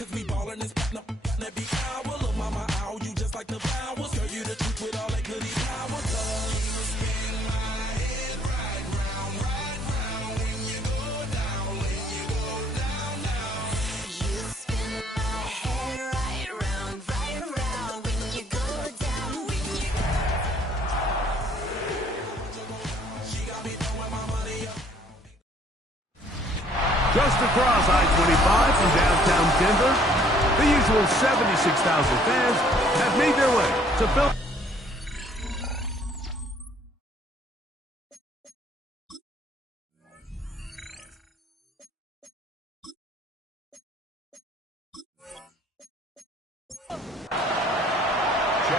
Cause we ballin' and spittin' up every hour. Look, mama, ow, you just like the flowers. Girl, you the truth with all that goody power. Cause you spin my head right round when you go down, when you go down, down. You spin my head right round when you go down, when you go She got me throwing my money up. Just across I-25 from downtown Denver, the usual 76,000 fans have made their way to Philly.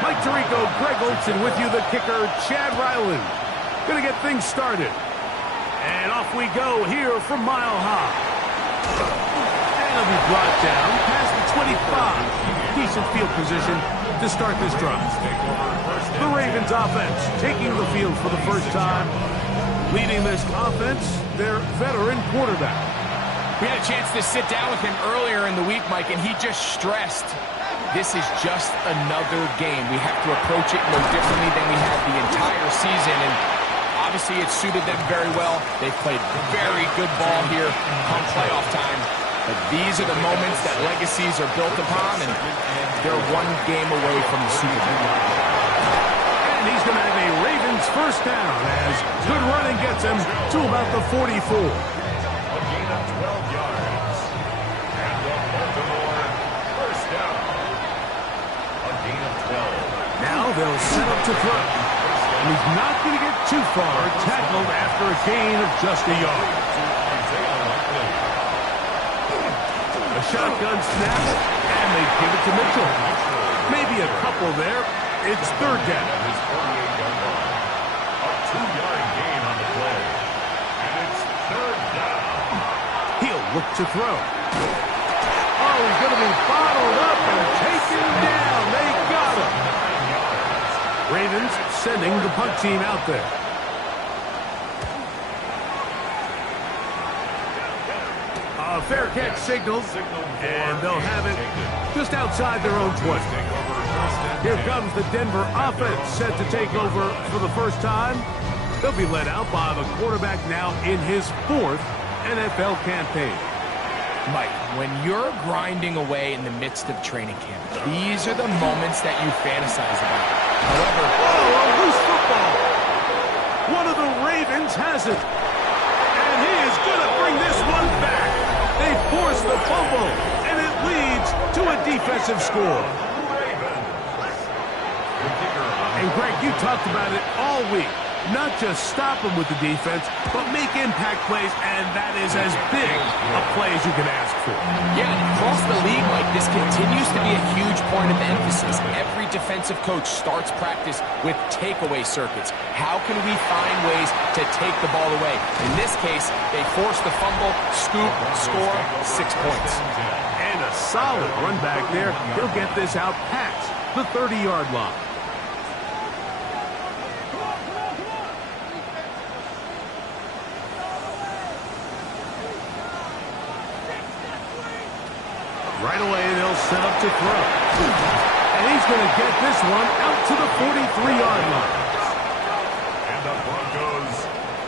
Mike Tirico, Greg Olson with you, the kicker, Chad Ryland. Gonna get things started. And off we go here from Mile High. And it'll be brought down past the 25. Decent field position to start this drive. The Ravens offense taking the field for the first time. Leading this offense, their veteran quarterback. We had a chance to sit down with him earlier in the week, Mike, and he just stressed this is just another game. We have to approach it no differently than we had the entire season, and obviously it suited them very well. They've played very good ball here come playoff time, but these are the moments that legacies are built upon, and they're one game away from the Super Bowl. And he's going to have a Ravens first down as good running gets him to about the 44. A gain of 12 yards. And the Baltimore first down. A gain of 12. Now they'll set up to throw. And he's not going to get too far, tackled after a gain of just a yard. A shotgun snap, and they give it to Mitchell. Maybe a couple there. It's third down. His 48-yard line. A 2-yard gain on the play. And it's third down. He'll look to throw. Oh, he's going to be bottled up and taken down. They got him. Ravens sending the punt team out there. A fair catch signal, and they'll have it just outside their own 20. Here comes the Denver offense set to take over for the first time. They'll be led out by the quarterback now in his 4th NFL campaign. Mike, when you're grinding away in the midst of training camp, these are the moments that you fantasize about. However, a loose football. One of the Ravens has it. And he is going to bring this one back. They force the fumble, and it leads to a defensive score. And Greg, you talked about it all week. Not just stop them with the defense, but make impact plays, and that is as big a play as you can ask for. Yeah, and across the league, Mike, this continues to be a huge point of emphasis. Every defensive coach starts practice with takeaway circuits. How can we find ways to take the ball away? In this case, they force the fumble, scoop, score, 6 points. And a solid run back there. He'll get this out past the 30-yard line. Right away, they'll set up to throw. And he's going to get this one out to the 43-yard line. And the Broncos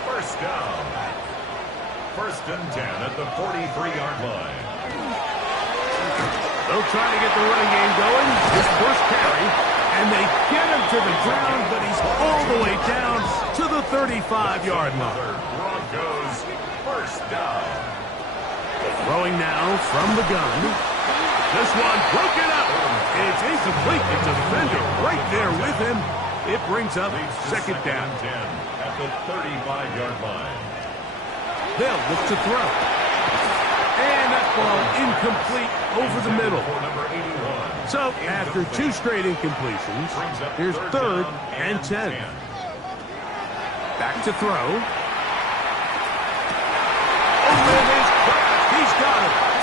first down. 1st and 10 at the 43-yard line. They'll try to get the running game going. His first carry. And they get him to the ground, but he's all the way down to the 35-yard line. Broncos first down. Throwing now from the gun. This one broken up. It's incomplete. The defender right there with him. It brings up second down. 10 at the 35-yard line. They'll look to throw. And that ball incomplete over the middle. For number 81. So after 2 straight incompletions, here's 3rd and 10. Back to throw. Open his craft. He's got it.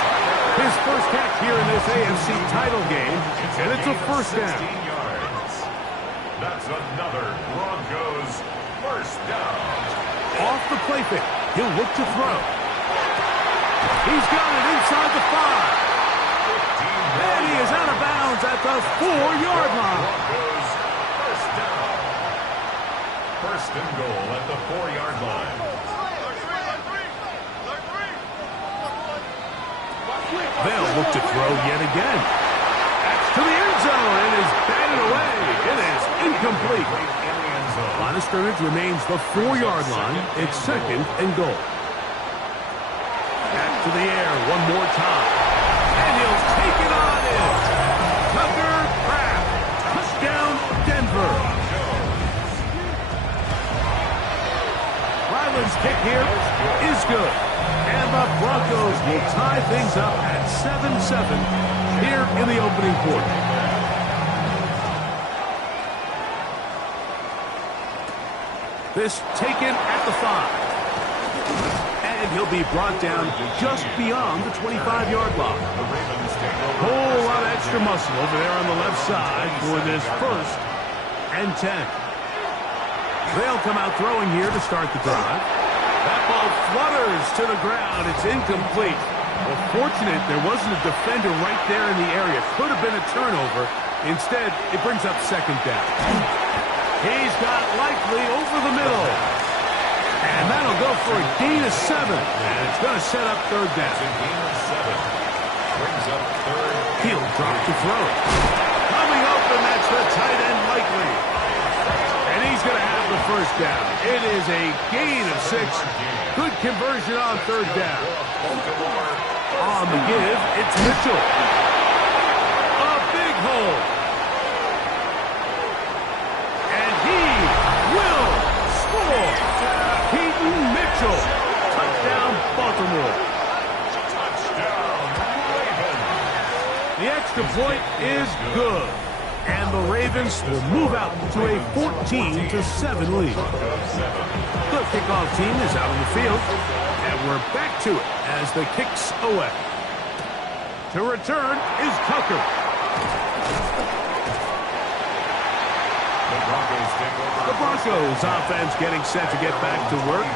His first catch here in this AFC title game, and it's a first down. 16 yards. That's another Broncos first down. Off the play fake, he'll look to throw. He's got it inside the 5. at the 4-yard line. Broncos, first down. First and goal at the 4-yard line. They'll look to throw yet again. That's to the end zone and is batted away. It is incomplete. In the end zone. Line of scrimmage remains the 4-yard line. It's second and goal. Back to the air one more time. And he'll take it on in. Tucker Kraft. Touchdown, Denver. Ryland's kick here is good. And the Broncos will tie things up at 7-7 here in the opening quarter. This taken at the 5. And he'll be brought down just beyond the 25-yard line. The Ravens take over. Whole lot of extra muscle over there on the left side for this first and 10. They'll come out throwing here to start the drive. That ball flutters to the ground. It's incomplete. Well, fortunate there wasn't a defender right there in the area. Could have been a turnover. Instead, it brings up second down. He's got Likely over the middle. And that'll go for a gain of 7. And it's going to set up third down. It's a gain of 7. Brings up third. He'll drop to throw. Coming open, that's the tight end Likely. And he's going to have the first down. It is a gain of 6. Good conversion on third down. On the give, it's Mitchell. A big hole. And he will score. Keaton Mitchell. Touchdown, Baltimore. Touchdown, Ravens. The extra point is good. And the Ravens will move out to a 14-7 lead. The kickoff team is out on the field, and we're back to it as the kicks away. To return is Tucker. The Broncos take over. The Broncos offense getting set to get back to work.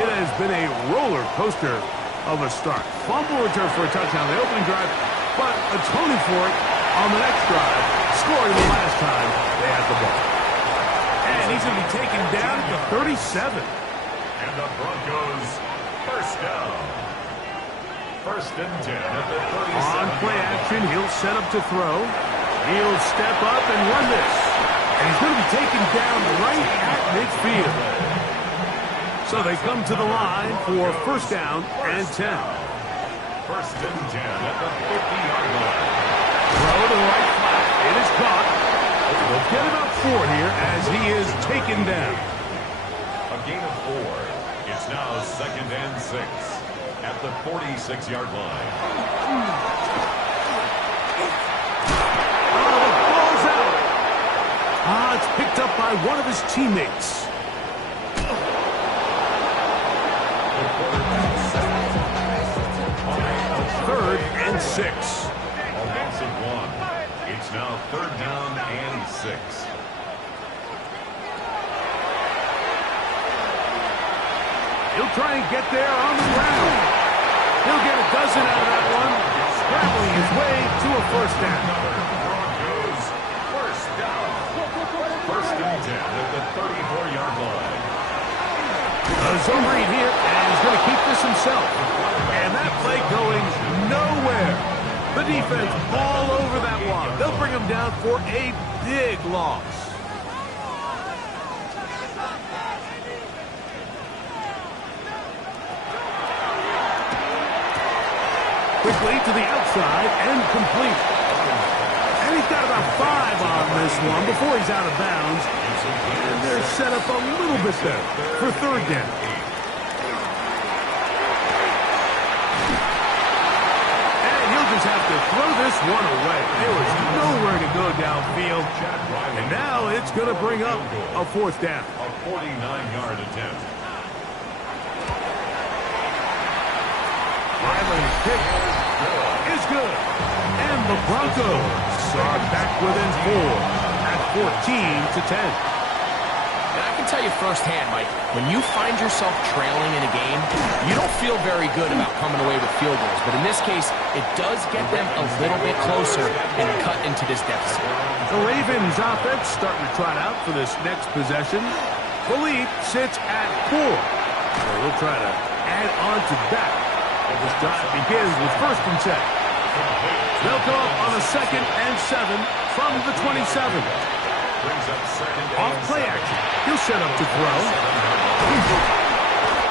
It has been a roller coaster of a start. Fumble return for a touchdown on the opening drive, but atoning for it on the next drive, scoring the last time they had the ball. And he's going to be taken down at the 37. And the Broncos, first down. First and 10 at the 37. On play action, he'll set up to throw. He'll step up and run this. And he's going to be taken down right at midfield. So they come to the line for first down and 10. First and 10 at the 50-yard line. Throw to the right flat. It is caught. They'll get about 4 here as he is taken down. A gain of 4. It's now second and 6 at the 46-yard line. Oh, the ball's out. It's picked up by one of his teammates. Third and 6. A loss of 1. It's now third down and 6. He'll try and get there on the ground. He'll get a dozen out of that one, scrambling his way to a first down. Broncos, first down. First and 10 at the 34-yard line. A zone read here, and he's going to keep this himself. And that play going nowhere. The defense all over that one. They'll bring him down for a big loss. Quickly to the outside and complete. And he's got about 5 on this one before he's out of bounds. And they're set up a little bit there for third down. And he'll just have to throw this one away. There was nowhere to go downfield. And now it's going to bring up a fourth down. A 49-yard attempt. Ryland's kick is good. And the Broncos are back within 4 at 14-10. And I can tell you firsthand, Mike, when you find yourself trailing in a game, you don't feel very good about coming away with field goals. But in this case, it does get them a little bit closer and cut into this deficit. The Ravens offense starting to trot out for this next possession. Philippe sits at 4. So we'll try to add on to that. And this drive begins with 1st and 10. They'll go up on a 2nd and 7 from the 27. Off play action. He'll set up to throw.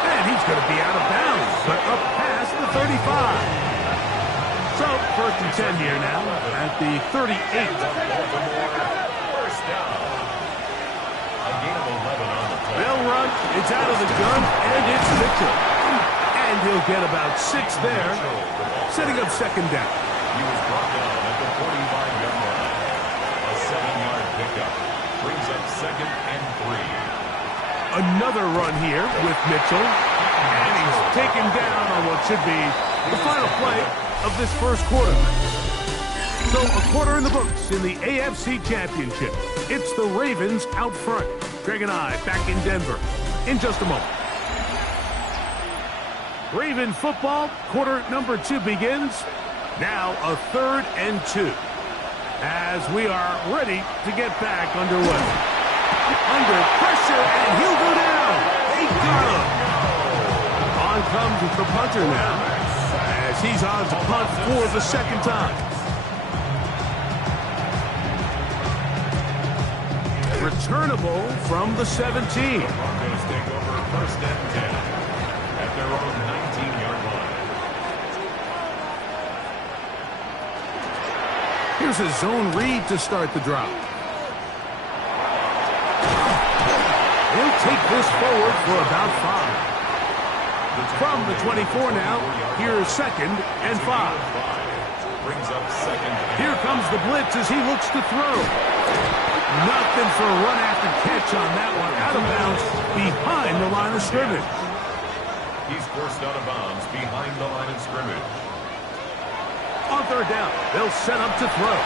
And he's going to be out of bounds, but up past the 35. So 1st and 10 here now at the 38. First down. A gain of 11 on the play. They'll run. It's out of the gun, and it's Mitchell. And he'll get about 6 there, setting up 2nd down. He was brought down at the 45-yard line. A 7-yard pickup brings up 2nd and 3. Another run here with Mitchell. And he's taken down on what should be the final play of this first quarter. So a quarter in the books in the AFC Championship. It's the Ravens out front. Greg and I back in Denver in just a moment. Raven football, quarter number 2 begins. Now a 3rd and 2 as we are ready to get back underway. Under pressure, and he'll go down. He got him. On comes the punter now as he's on to punt for the 2nd time. Returnable from the 17. Broncos take over 1st and 10 at their own 19-yard line. Here's a zone read to start the drive. He'll take this forward for about 5. From the 24 now, here's 2nd and 5. Brings up 2nd. Here comes the blitz as he looks to throw. Nothing for a run after catch on that one. Out of bounds behind the line of scrimmage. He's forced out of bounds behind the line of scrimmage. On 3rd down, they'll set up to throw.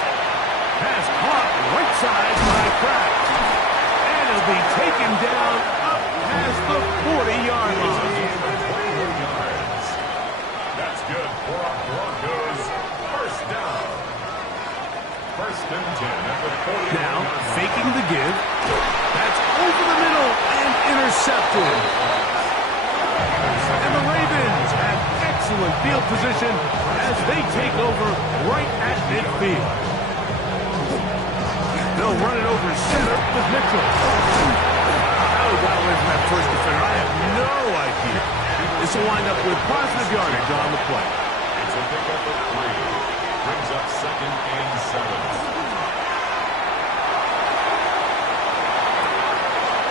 Pass caught right side by Kraft. And he'll be taken down up past the 40-yard line. 24 yards. That's good for our Broncos. First down. 1st and 10 at the 40. Now, faking the give. That's over the middle and intercepted. And the Ravens have excellent field position as they take over right at midfield. They'll run it over center with Mitchell. How he got away from that first defender, I have no idea. This will wind up with positive yardage on the play. It's a pickup of 3. Brings up 2nd and 7.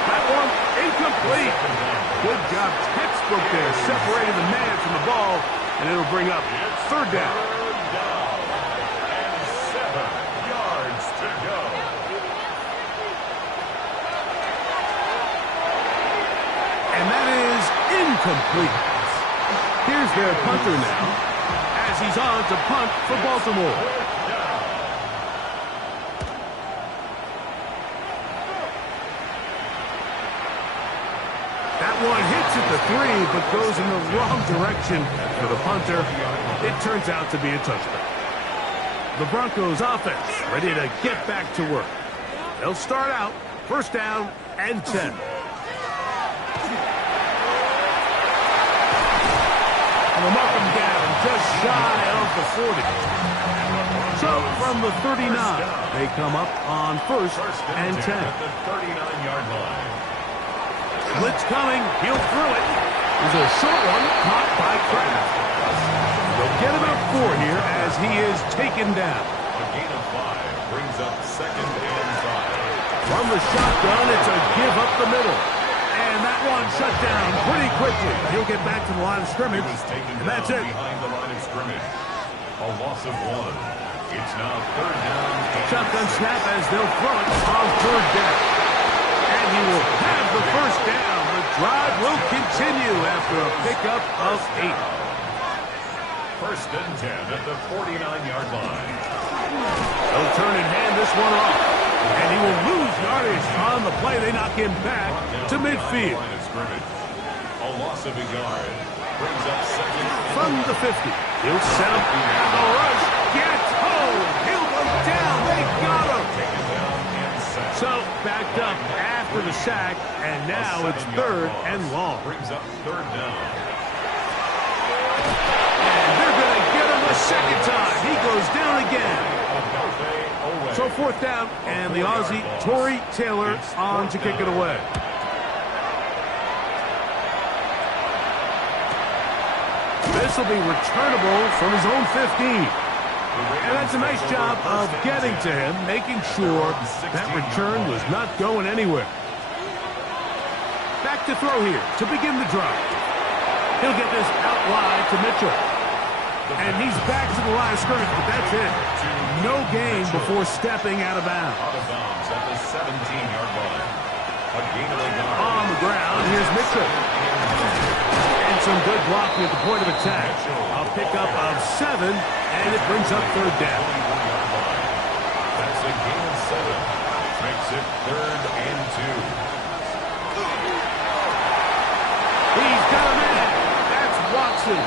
That one incomplete. Good job, textbook there, separating the man from the ball, and it'll bring up 3rd down. 3rd down and 7 yards to go. And that is incomplete. Here's their punter now as he's on to punt for Baltimore. That one hits at the 3, but goes in the wrong direction for the punter. It turns out to be a touchdown. The Broncos offense ready to get back to work. They'll start out 1st down and 10. And a Malcolm Gavin just shy of the 40. So from the 39, they come up on 1st and 10. At the 39-yard line. Blitz coming. He'll throw it. There's a short one caught by Kraft. They'll get about 4 here as he is taken down. A gain of 5 brings up 2nd and 5. From the shotgun, it's a give up the middle. And that one shut down pretty quickly. He'll get back to the line of scrimmage. He was taken And that's down it. behind the line of scrimmage. A loss of 1. It's now 3rd down. Shotgun snap as they'll throw it on 3rd down. And he will have the 1st down. The drive will continue after a pickup of 8. 1st and 10 at the 49-yard line. They'll turn and hand this one off. And he will lose yardage on the play. They knock him back to midfield. Line of scrimmage. A loss of a yard. Brings up second. From the 50. He'll set up and the rush gets home. He'll go down. They got him. Taken down and sacked. So backed up after the sack, and now it's 3rd and long. Brings up 3rd down. And they're going to get him a second time. He goes down again. So 4th down, and the Aussie, Tory Taylor, on to kick it away. This will be returnable from his own 15. And that's a nice job of getting to him, making sure that return was not going anywhere. Back to throw here to begin the drive. He'll get this out wide to Mitchell. And he's back to the line of scrimmage, but that's it. No gain before stepping out of bounds. Out of bounds at the 17-yard line. A gain of a yard. On the ground, here's Mitchell. And some good blocking at the point of attack. A pickup of 7, and it brings up 3rd down. That's a gain of 7. Makes it 3rd and 2. He's got a man. That's Watson.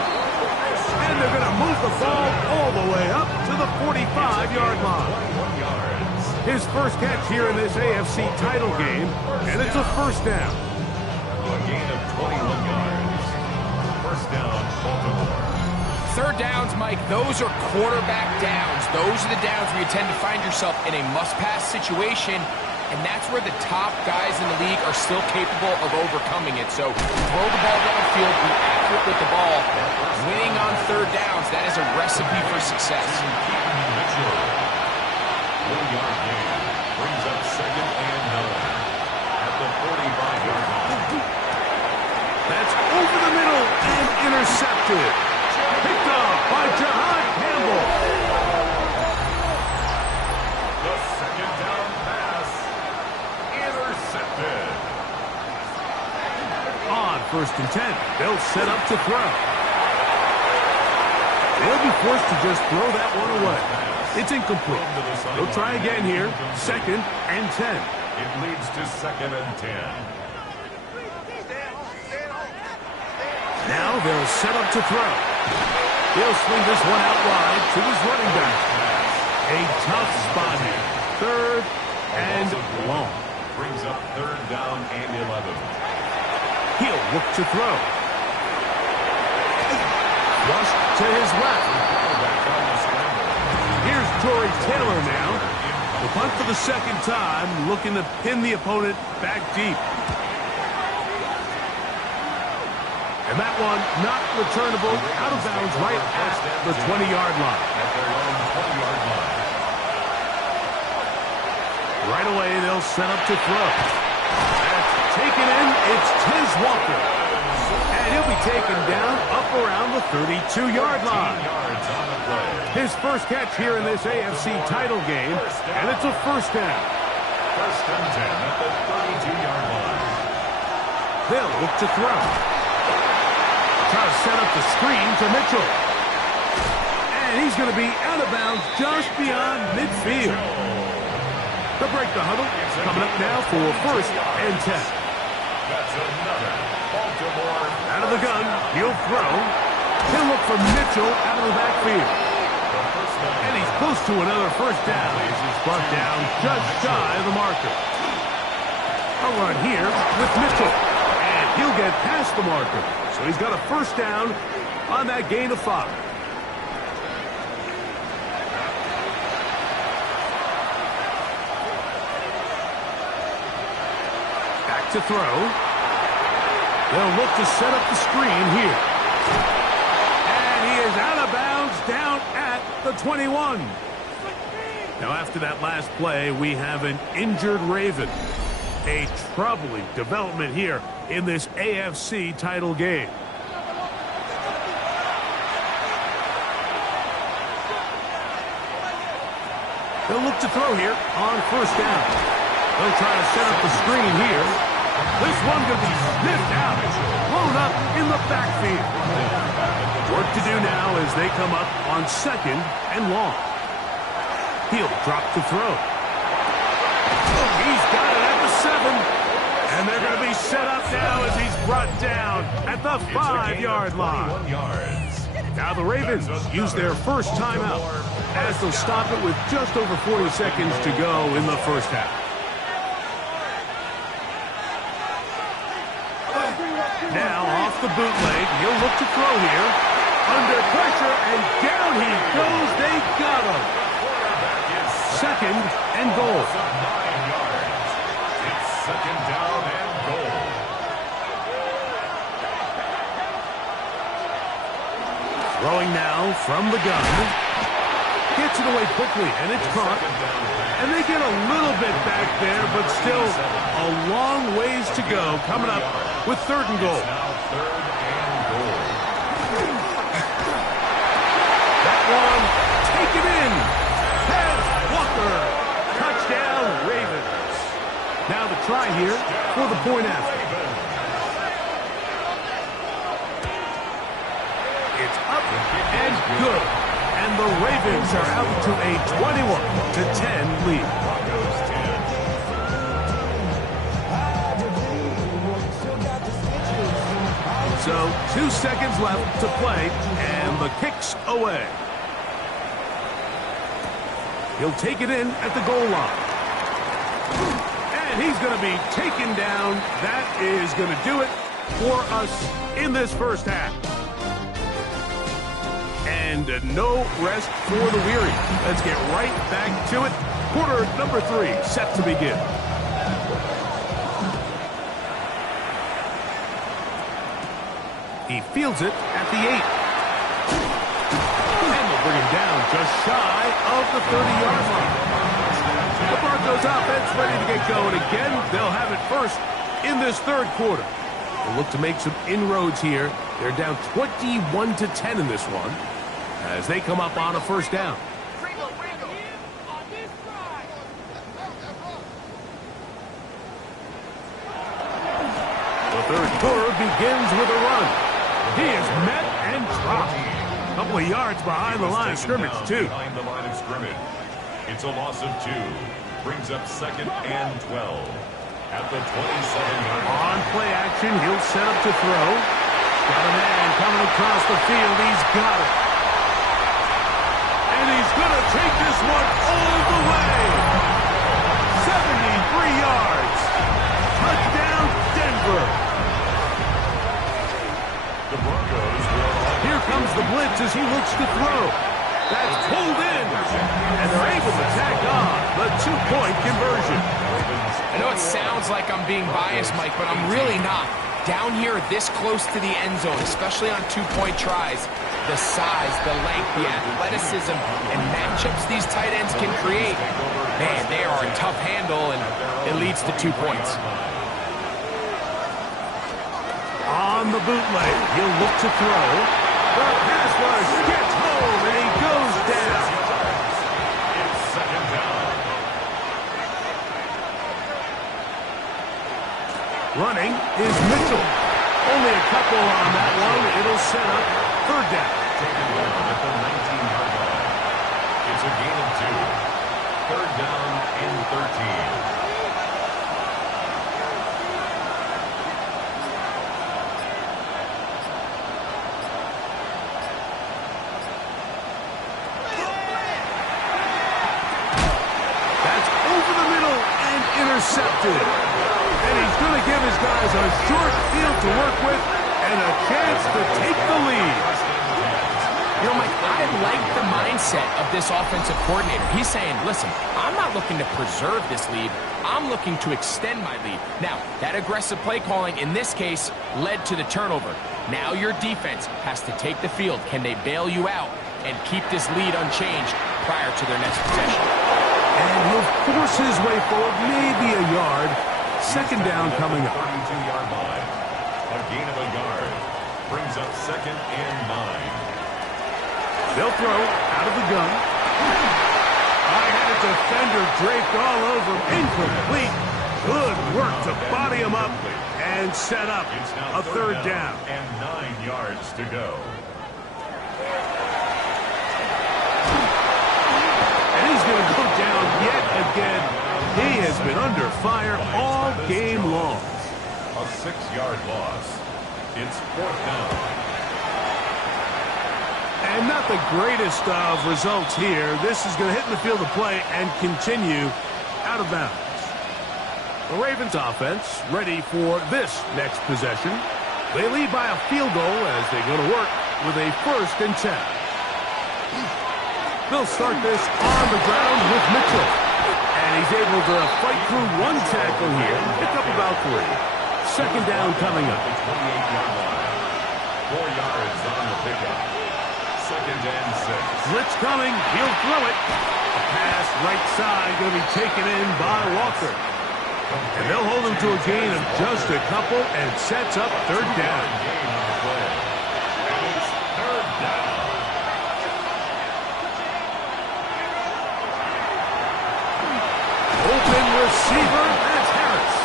And they're going to move the ball all the way up to the 45-yard line. 21 yards. His first catch here in this AFC title game, and it's a 1st down. A gain of 21 yards. 1st down, Baltimore. 3rd downs, Mike, those are quarterback downs. Those are the downs where you tend to find yourself in a must-pass situation, and that's where the top guys in the league are still capable of overcoming it. So throw the ball downfield, be accurate with the ball. Winning on 3rd downs, that is a recipe for success. Mitchell. 1-yard gain. Brings up 2nd and 9. At the 45-yard line. That's over the middle and intercepted. Picked up by Jahan Campbell. The 2nd down pass. Intercepted. On 1st and 10, they'll set up to throw. They'll be forced to just throw that one away. It's incomplete. They'll try again here. 2nd and 10. It leads to 2nd and 10. Now they'll set up to throw. He'll swing this one out wide to his running back. A tough spot here. 3rd and long. Brings up 3rd down and 11. He'll look to throw. Rush to his left. Quarterback on the scramble. Here's Tory Taylor now. The punt for the 2nd time, looking to pin the opponent back deep. And that one not returnable, out of bounds right at the 20-yard line. At their own 20-yard line. Right away, they'll set up to throw. That's taken in. It's Tiz Walker. And he'll be taken down up around the 32-yard line. 10 yards on the play. His first catch here in this AFC title game, and it's a 1st down. 1st and 10 at the 32-yard line. They'll look to throw. Try to set up the screen to Mitchell. And he's going to be out of bounds just beyond midfield. They'll break the huddle. Coming up now for 1st and 10. That's another Baltimore. Out of the gun, he'll throw. He'll look for Mitchell out of the backfield. And he's close to another 1st down. Brought down just shy of the marker. A run here with Mitchell. And he'll get past the marker. So he's got a 1st down on that gain of 5. Back to throw. They'll look to set up the screen here. And he is out of bounds down at the 21. Now after that last play, we have an injured Raven. A troubling development here in this AFC title game. They'll look to throw here on 1st down. They'll try to set up the screen here. This one going to be sniffed out, blown up in the backfield. Work to do now as they come up on 2nd and long. He'll drop to throw. He's got it at the 7. And they're going to be set up now as he's brought down at the 5-yard line. 21 yards. Now the Ravens use their first timeout as they'll stop it with just over 40 seconds to go in the first half. Now off the bootleg, he'll look to throw here. Under pressure, and down he goes. They got him. Second and goal. 9 yards. It's second down and goal. Throwing now from the gun. Gets it away quickly, and it's caught. And they get a little bit back there, but still a long ways to go. Coming up with third and goal. Now third and goal. That one taken in. Pass Walker. Touchdown, Ravens. Now the try here for the point after. It's up and good. And the Ravens are out to a 21-10 lead. Broncos 10. So 2 seconds left to play, and the kick's away. He'll take it in at the goal line. And he's going to be taken down. That is going to do it for us in this first half. And no rest for the weary. Let's get right back to it. Quarter number 3 set to begin. He fields it at the 8. And they'll bring him down just shy of the 30-yard line. The Broncos offense ready to get going again. They'll have it first in this third quarter. They'll look to make some inroads here. They're down 21-10 in this one as they come up on a first down. The third quarter begins with a run. He is met and dropped. A couple of yards behind the line of scrimmage, too. Behind the line of scrimmage. It's a loss of 2. Brings up second and 12. At the 27-yard line. On play action, he'll set up to throw. Got a man coming across the field. He's got it. And he's going to take this one all the way. 73 yards. Touchdown, Denver. The Broncos will... Here comes the blitz as he looks to throw. That's pulled in. And they're able to tack on the 2-point conversion. I know it sounds like I'm being biased, Mike, but I'm really not. Down here this close to the end zone, especially on 2-point tries, the size, the length, the athleticism, and matchups these tight ends can create, man, they are a tough handle, and it leads to 2 points. On the bootleg, he'll look to throw. The pass rush gets home, and he goes down. It's second down. Running is Mitchell. Only a couple on that one. It'll set up third down. Taken down at the 19-yard line. It's a gain of 2. Third down and 13. Intercepted. And he's going to give his guys a short field to work with and a chance to take the lead. You know, Mike, I like the mindset of this offensive coordinator. He's saying, listen, I'm not looking to preserve this lead. I'm looking to extend my lead. Now, that aggressive play calling in this case led to the turnover. Now your defense has to take the field. Can they bail you out and keep this lead unchanged prior to their next possession? And he'll force his way forward, maybe a yard. Second down coming up. 32-yard line. A gain of a yard. Brings up second and 9. They'll throw out of the gun. I had a defender draped all over him. Incomplete. Good work to body him up and set up It's now a third down. and 9 yards to go. And he's going to go down yet again. He has been under fire all game long. A 6-yard loss. It's 4th down. And not the greatest of results here. This is going to hit in the field of play and continue out of bounds. The Ravens offense ready for this next possession. They lead by a field goal as they go to work with a 1st and 10. They'll start this on the ground with Mitchell. And he's able to fight through one tackle here, pick up about 3. 2nd down coming up. 28-yard line. 4 yards on the pickup. 2nd and 6. Blitz coming. He'll throw it. A pass right side going to be taken in by Walker. And they'll hold him to a gain of just a couple and sets up 3rd down. Gain on the play. And it's 3rd down. Open receiver, that's Harris.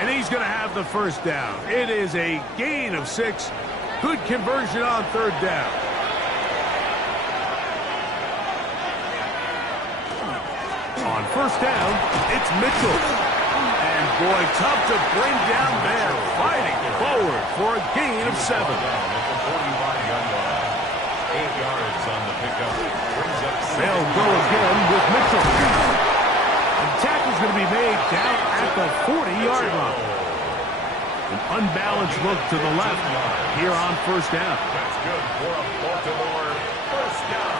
And he's going to have the 1st down. It is a gain of 6. Good conversion on 3rd down. On 1st down, it's Mitchell. And boy, tough to bring down there. Fighting forward for a gain of 7. Down at the 45-yard line. 8 yards on the pickup. Brings up 7. They'll go again with Mitchell. The tackle's going to be made down at the 40-yard line. An unbalanced look to the left here on 1st down. That's good for a Baltimore 1st down.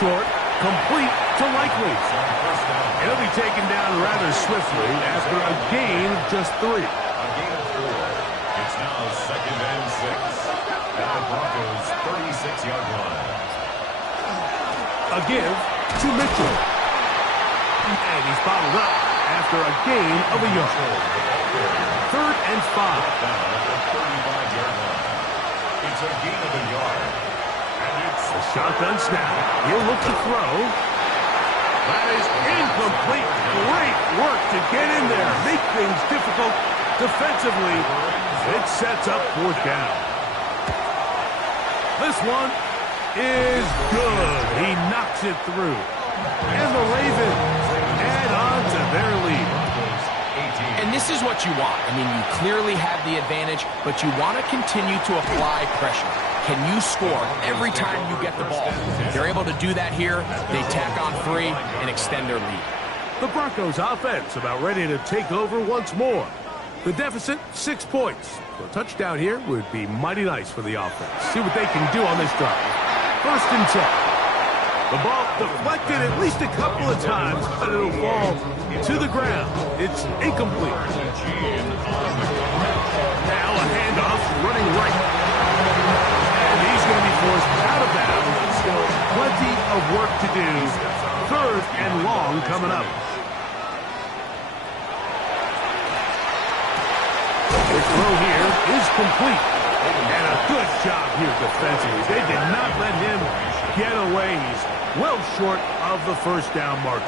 Short, complete to Likely. On 1st down. It'll be taken down rather swiftly after a gain of just 3. A gain of 4. It's now 2nd and 6. At the Broncos' 36-yard line. A give to Mitchell. And he's bottled up after a gain of a yard. 3rd and 5. Down at the 35-yard line. It's a gain of a yard. And it's The shotgun snap. He'll look to throw. That is incomplete. Great work to get in there. Make things difficult defensively. It sets up 4th down. This one is good. He knocks it through. And the Ravens add on to their lead. And this is what you want. I mean, you clearly have the advantage, but you want to continue to apply pressure. Can you score every time you get the ball? They're able to do that here. They tack on 3 and extend their lead. The Broncos offense about ready to take over once more. The deficit, 6 points. A touchdown here would be mighty nice for the offense. See what they can do on this drive. 1st and 10. The ball deflected at least a couple of times, but it'll fall to the ground. It's incomplete. Now a handoff running right. And he's going to be forced out of bounds. Still plenty of work to do. 3rd and long coming up. The throw here is complete. And a good job here defensively. They did not let him get away. He's well short of the 1st down marker.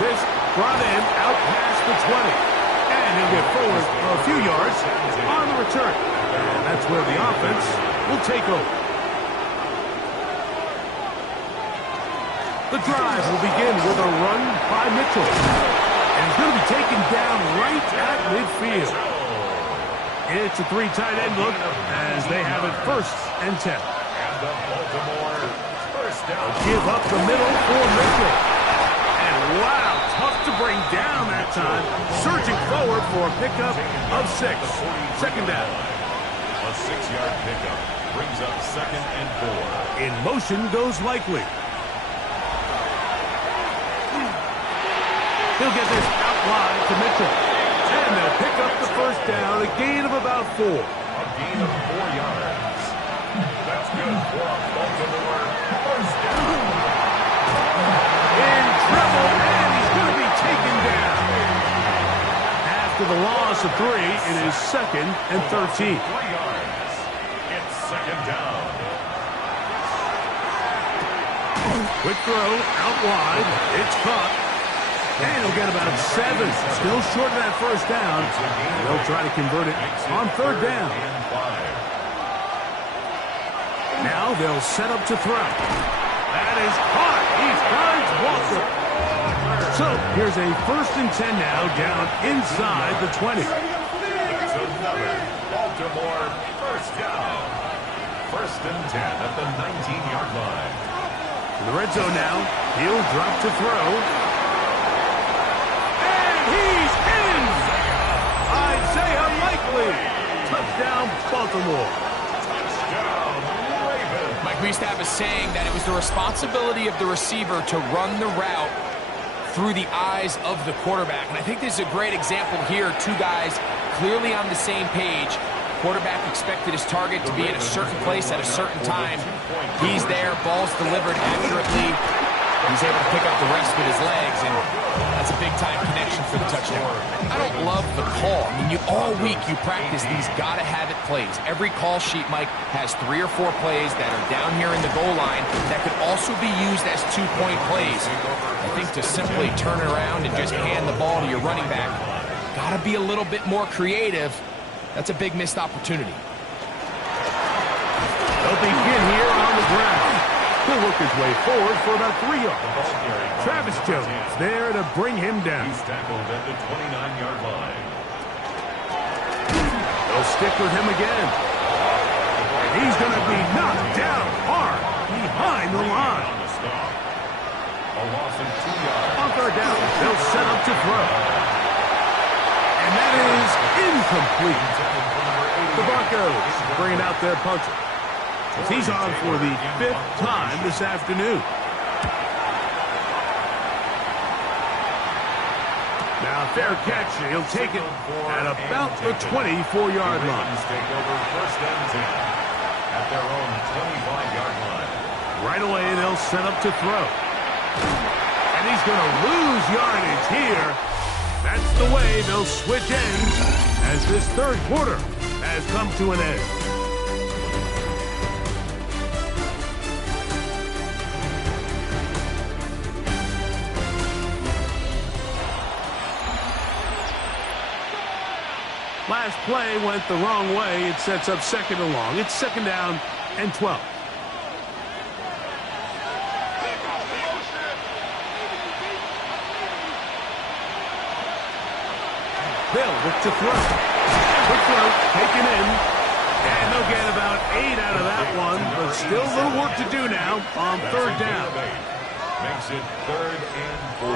This brought in out past the 20. And he'll get forward a few yards on the return. And that's where the offense will take over. The drive will begin with a run by Mitchell. And he's going to be taken down right at midfield. It's a 3 tight end look as they have it 1st and 10. And the Baltimore 1st down. Give up the middle for Mitchell. And wow, tough to bring down that time. Surging forward for a pickup of 6. 2nd down. A 6-yard pickup brings up 2nd and 4. In motion goes Likely. He'll get this out wide to Mitchell. And they'll pick up the 1st down, a gain of about 4. A gain of 4 yards. That's good for a Baltimore 1st down. In trouble, and he's going to be taken down. After the loss of 3, it is 2nd and 13. 3 yards. It's 2nd down. Quick throw, out wide. It's caught. And he'll get about 7. Still short of that 1st down. They'll try to convert it on 3rd down. And 5. they'll set up to throw. That is caught. He finds Walker. So here's a 1st and 10 now, down inside the 20. It's another Baltimore first down. 1st and 10 at the 19-yard line. In the red zone now, he'll drop to throw. And he's in! Isaiah Likely! Touchdown, Baltimore. Touchdown, Ravens. Mike, we used to have a saying that it was the responsibility of the receiver to run the route through the eyes of the quarterback. And I think this is a great example here. 2 guys clearly on the same page. Quarterback expected his target to be in a certain place at a certain time. He's there, ball's delivered accurately. He's able to pick up the rest with his legs, and that's a big-time connection for the touchdown. I don't love the call. I mean, all week you practice these gotta-have-it plays. Every call sheet, Mike, has 3 or 4 plays that are down here in the goal line that could also be used as 2-point plays. I think to simply turn it around and just hand the ball to your running back, gotta be a little bit more creative. That's a big missed opportunity. They'll begin here on the ground. He'll work his way forward for about 3 yards. Travis Jones there to bring him down. He's tackled at the 29-yard line. They'll stick with him again. And he's going to be knocked down hard behind the line. On the stop. A loss of 2 yards. On 3rd down, they'll set up to throw. And that is incomplete. The Broncos bringing out their punter. He's on for the 5th time this afternoon. Now, fair catch. He'll take it at about the 24-yard line. Take over 1st and 10 at their own 25-yard line. Right away, they'll set up to throw. And he's going to lose yardage here. That's the way they'll switch ends as this 3rd quarter has come to an end. Last play went the wrong way. It sets up 2nd and long. It's 2nd down and 12. They'll look to throw. Quick throw, taken in. And they'll get about 8 out of that one, but still a little work to do now on 3rd down. Makes it 3rd and 4.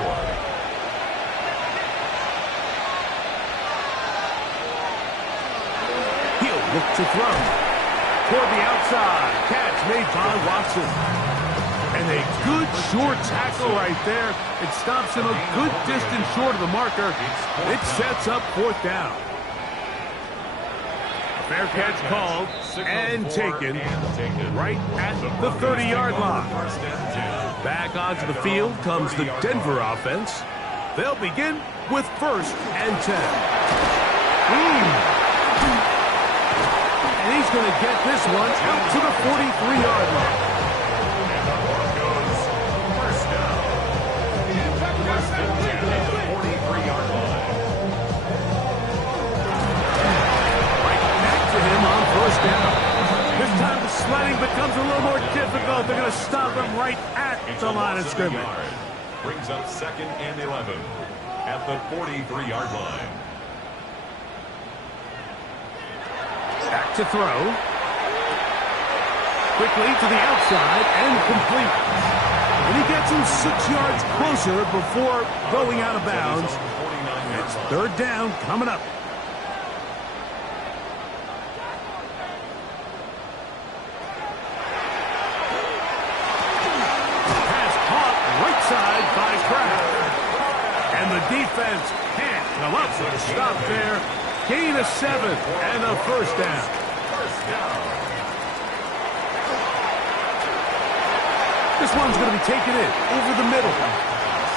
He'll look to throw. Toward the outside. Catch made by Watson. And a good short tackle right there. It stops him a good distance short of the marker. It sets up 4th down. A fair catch called and taken right at the 30-yard line. Back onto the field comes the Denver offense. They'll begin with 1st and 10. And he's going to get this one out to the 43-yard line. This time the sledding becomes a little more difficult. They're going to stop him right at the line of scrimmage. Brings up 2nd and 11 at the 43-yard line. Back to throw. Quickly to the outside and complete. And he gets him 6 yards closer before going out of bounds. It's 3rd down coming up. And the defense can't come up with a stop there. Gain of 7 and a 1st down. This one's going to be taken in over the middle.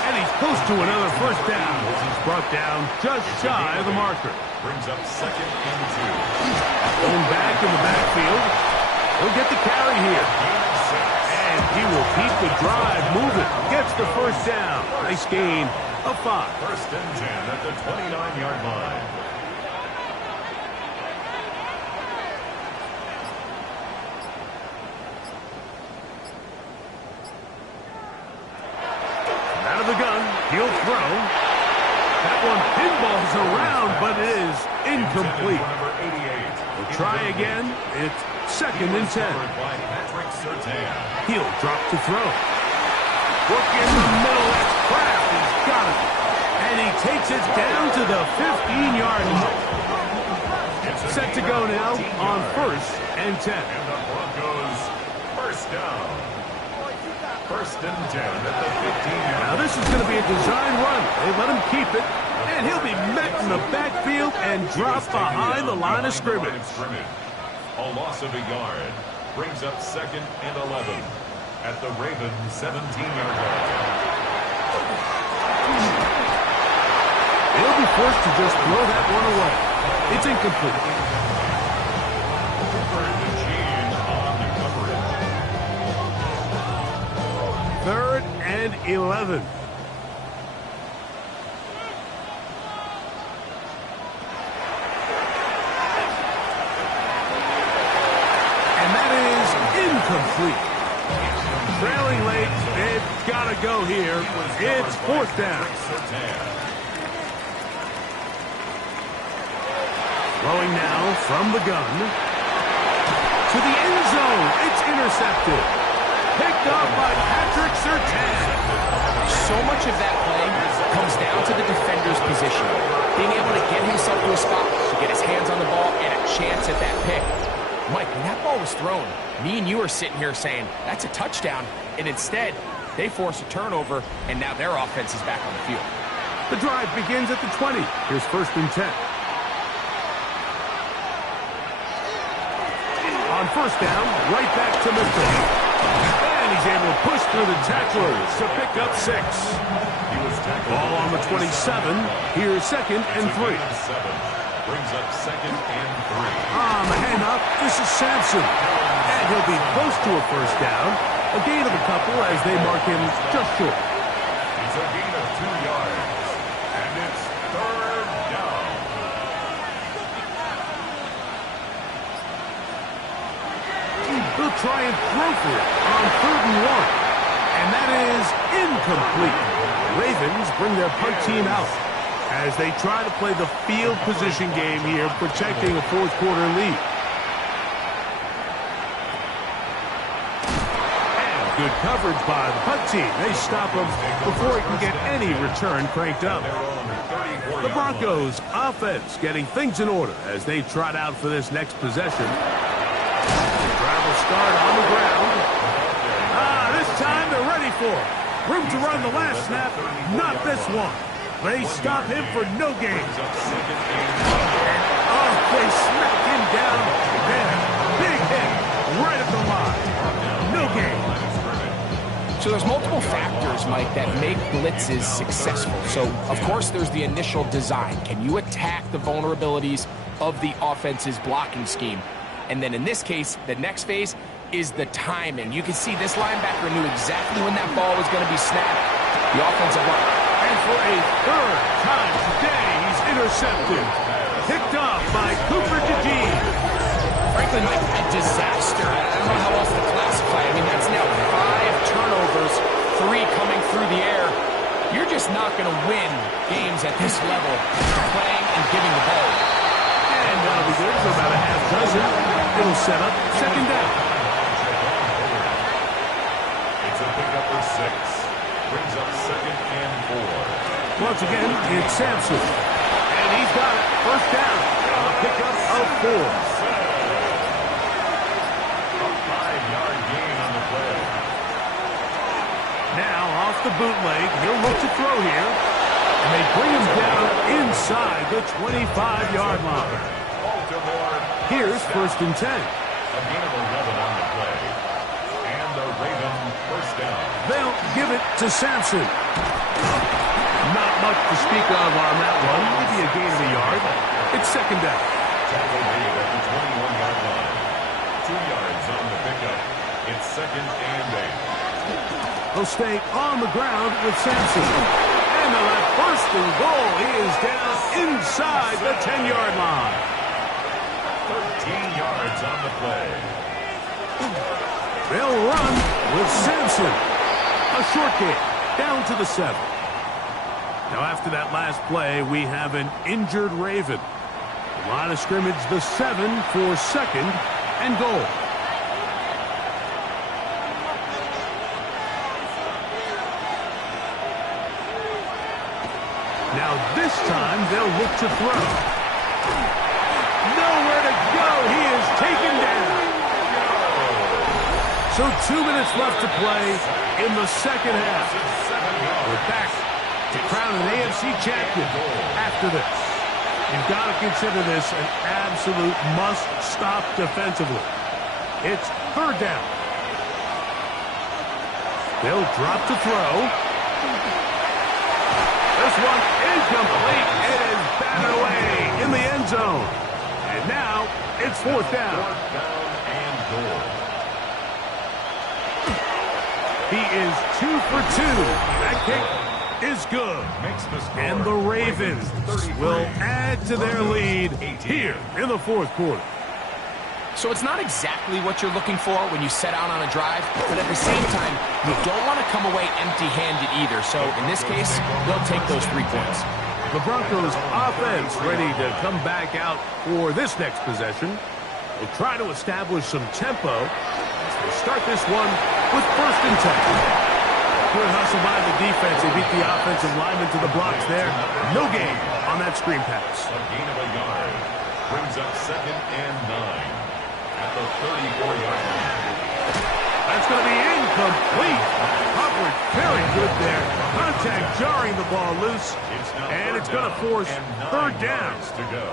And he's close to another 1st down. He's brought down just shy of the marker. Brings up 2nd and 2. Going back in the backfield. He'll get the carry here. And he will keep the drive moving. Gets the 1st down. Nice gain of 5. 1st and 10 at the 29-yard line. He'll throw. That one pinballs around, but it is incomplete. Number 88. We'll try again. It's 2nd and 10. Covered by Patrick Surtain. He'll drop to throw. Work in the middle. That's Kraft. He's got it. And he takes it down to the 15-yard line. Set to go now on 1st and 10. And the Broncos first down. 1st and 10 at the 15-yard. Now this is going to be a design run. They let him keep it, and he'll be met in the backfield and dropped behind the line of scrimmage. A loss of a yard brings up 2nd and 11 at the Ravens 17-yard line. They'll be forced to just throw that one away. It's incomplete. Cooper DeJean on the coverage. 3rd and 11. And that is incomplete. Trailing late, they've got to go here. It's 4th down. Throwing now from the gun. To the end zone. It's intercepted. Picked up by Patrick Surtain. So much of that play comes down to the defender's position. Being able to get himself to a spot, to get his hands on the ball, and a chance at that pick. Mike, when that ball was thrown, me and you are sitting here saying, that's a touchdown. And instead, they force a turnover, and now their offense is back on the field. The drive begins at the 20. Here's 1st and 10. On 1st down, right back to Mr. And he's able to push through the tacklers to pick up 6. Ball on the 27. Here's 2nd and 3. Brings up 2nd and 3. On the handoff, this is Sampson. And he'll be close to a 1st down. A gain of a couple as they mark him just short. It's a gain of 2 yards. And it's 3rd down. They'll try and throw for it on 3rd and 1. And that is incomplete. Ravens bring their punt team out as they try to play the field position game here, protecting a 4th quarter lead. And good coverage by the punt team. They stop him before he can get any return cranked up. The Broncos offense getting things in order as they trot out for this next possession. Drive will start on the ground. This time they're ready for it. Room to run the last snap, not this one. They stop him for no gain. And, they smack him down there. Big hit right at the line. No gain. So there's multiple factors, Mike, that make blitzes successful. So, of course, there's the initial design. Can you attack the vulnerabilities of the offense's blocking scheme? And then in this case, the next phase is the timing. You can see this linebacker knew exactly when that ball was going to be snapped. The offensive line. And for a 3rd time today, he's intercepted. Picked off by Cooper DeJean. Frankly, Mike, a disaster. I don't know how else to classify it. I mean, that's now 5 turnovers, 3 coming through the air. You're just not going to win games at this level, playing and giving the ball. And that'll be good for about a half dozen. It'll set up 2nd down. It's a pickup for 6. Brings up 2nd and 4. Once again, it's Sampson. And he's got it. 1st down. A pickup of 4. A 5-yard gain on the play. Now off the bootleg, he'll look to throw here. And they bring him down inside the 25-yard line. Baltimore. Here's 1st and 10. A gain of 11 on the play. And the Ravens 1st down. They'll give it to Sampson. Not much to speak of on that one. Maybe a gain of a yard. It's 2nd down. Tackle made at the 21-yard line. 2 yards on the pickup. It's 2nd and 8. They'll stay on the ground with Sampson. And they'll have 1st and goal. He is down inside the 10-yard line. 13 yards on the play. They'll run with Sampson. A short kick down to the 7. Now, after that last play, we have an injured Raven. The line of scrimmage, the 7 for second and goal. Now, this time, they'll look to throw. Nowhere to go. He is taken down. So 2 minutes left to play in the second half. We're back to crown an AFC champion after this. You've got to consider this an absolute must-stop defensively. It's third down. They'll drop to throw. This one incomplete. It is batted away in the end zone. And now it's fourth down. Fourth down and goal. He is 2 for 2. That kick is good. Makes the score. And the Ravens will add to their lead here in the fourth quarter. So it's not exactly what you're looking for when you set out on a drive, but at the same time, you don't want to come away empty-handed either. So in this case, they'll take those 3 points. The Broncos offense ready to come back out for this next possession. They'll try to establish some tempo. They start this one with 1st and 10. Good hustle by the defense. They beat the offensive lineman to the blocks there. No gain on that screen pass. A gain of a yard. Brings up 2nd and 9 at the 34-yard line. That's going to be incomplete. Hubbard very good there. Contact jarring the ball loose. And it's going to force third down. To go.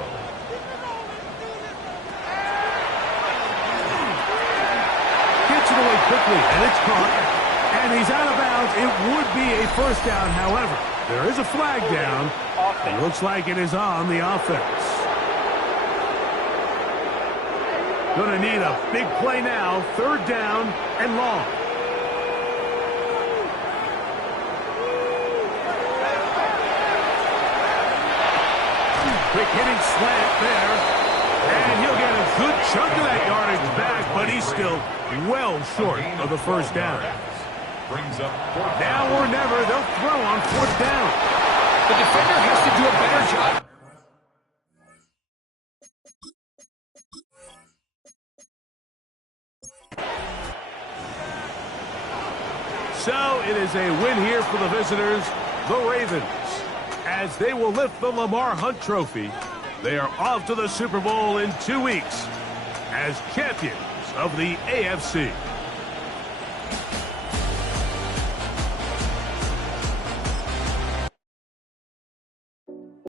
Gets it away quickly, and it's caught. And he's out of bounds. It would be a first down, however. There is a flag down. It looks like it is on the offense. Going to need a big play now. Third down and long. Quick hitting slant there. And he'll get a good chunk of that yardage back, but he's still well short of the first down. Brings up fourth Now down. or never, they'll throw on fourth down. The defender has to do a better job. So it is a win here for the visitors, the Ravens, as they will lift the Lamar Hunt Trophy. They are off to the Super Bowl in 2 weeks as champions of the AFC.